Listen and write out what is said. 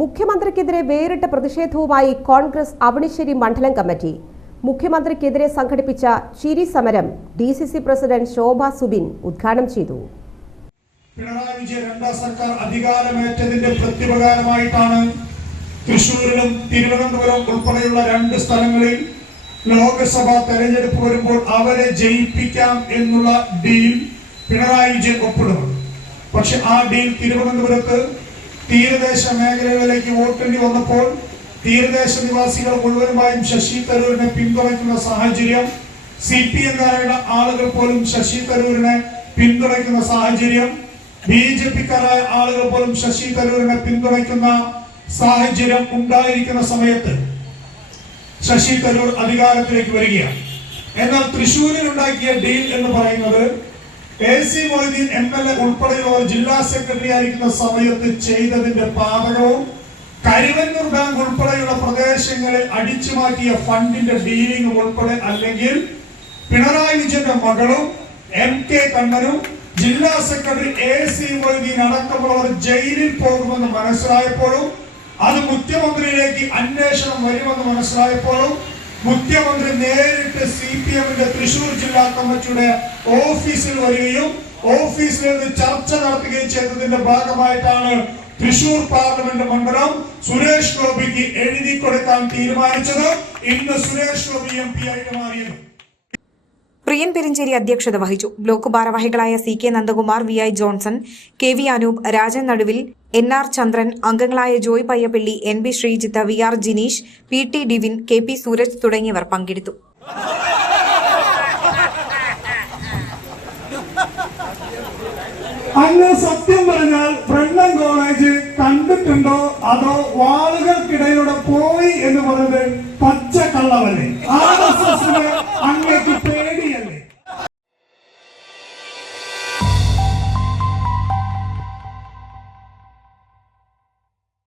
മുഖ്യമന്ത്രിക്കെതിരെ വേറിട്ട പ്രതിഷേധവുമായി കോൺഗ്രസ് അവണിശ്ശേരി മണ്ഡലം കമ്മിറ്റി. മുഖ്യമന്ത്രിക്കെതിരെ സംഘടിപ്പിച്ച ചിരി സമരം D C C president Shobha Subin ഉദ്ഘാടനം ചെയ്തു. പിണറായി വിജയൻ രണ്ടാം സർക്കാർ അധികാരമേറ്റതിന്റെ പ്രത്യുപകാരമായിട്ടാണ് തൃശൂരിലും തിരുവനന്തപുരം ഉൾപ്പെടെയുള്ള രണ്ട് സ്ഥലങ്ങളിൽ ലോക്സഭാ തെരഞ്ഞെടുപ്പ് വരുമ്പോൾ അവരെ ജയിപ്പിക്കാം എന്നുള്ള ഡീൽ പിണറായി വിജയൻ ഒപ്പിടുന്നു. പക്ഷെ ആ ഡീൽ തിരുവനന്തപുരത്ത് തീരദേശ മേഖലകളിലേക്ക് വോട്ടേണ്ടി വന്നപ്പോൾ തീരദേശ നിവാസികൾ മുഴുവനുമായും ശശി തരൂരിനെ പിന്തുണയ്ക്കുന്ന സാഹചര്യം സി പി എംകാരായ ആളുകൾ പോലും ശശി തരൂരിനെ പിന്തുണയ്ക്കുന്ന സാഹചര്യം ബി ജെ പിക്കാരായ ആളുകൾ പോലും ശശി തരൂരിനെ പിന്തുണയ്ക്കുന്ന സാഹചര്യം ഉണ്ടായിരിക്കുന്ന സമയത്ത് ശശി തരൂർ അധികാരത്തിലേക്ക് വരികയാണ്. എന്നാൽ തൃശൂരിൽ ഉണ്ടാക്കിയ ഡീൽ എന്ന് പറയുന്നത് A C Moideen M L A ഉൾപ്പെടെയുള്ളവർ ജില്ലാ സെക്രട്ടറി ആയിരിക്കുന്ന സമയത്ത് ചെയ്തതിന്റെ പാതകവും കരിവന്നൂർ ബാങ്ക് ഉൾപ്പെടെയുള്ള പ്രദേശങ്ങളിൽ അടിച്ചു മാറ്റിയ ഫണ്ടിന്റെ ഡീലിംഗ് ഉൾപ്പെടെ അല്ലെങ്കിൽ പിണറായി വിജയന്റെ മകളും എം കെ കണ്ണനും ജില്ലാ സെക്രട്ടറി എ സി മൊയ്തീൻ അടക്കമുള്ളവർ ജയിലിൽ പോകുമെന്ന് മനസ്സിലായപ്പോഴും അത് മുഖ്യമന്ത്രിയിലേക്ക് അന്വേഷണം വരുമെന്ന് മനസ്സിലായപ്പോഴും മുഖ്യമന്ത്രി നേരിട്ട് സി പി എമ്മിന്റെ തൃശൂർ ജില്ലാ കമ്മിറ്റിയുടെ ഓഫീസിൽ വരികയും ഓഫീസിൽ നിന്ന് ചർച്ച നടത്തുകയും ചെയ്തതിന്റെ ഭാഗമായിട്ടാണ് തൃശൂർ പാർലമെന്റ് മണ്ഡലം സുരേഷ് ഗോപിക്ക് എഴുതി കൊടുക്കാൻ തീരുമാനിച്ചത്. ഇന്ന് സുരേഷ് ഗോപി എം പി ആയിട്ട് മാറിയത്. പ്രിയൻ പെരിഞ്ചേരി അധ്യക്ഷത വഹിച്ചു. ബ്ലോക്ക് ഭാരവാഹികളായ C K Nandakumar V I Johnson K V Anoop Rajan നടുവിൽ എൻ ആർ ചന്ദ്രൻ അംഗങ്ങളായ Joy Payyappally N B Sreejith V R Jineesh P T Divin K P Sooraj തുടങ്ങിയവർ പങ്കെടുത്തു. അങ്ങ് സത്യം പറഞ്ഞാൽ ബ്രണ്ണൻ കോളേജ് കണ്ടിട്ടുണ്ടോ? അതോ വാളുകൾക്കിടയിലൂടെ പോയി എന്ന് പറയുന്നത് പച്ച കള്ളവല്ലേ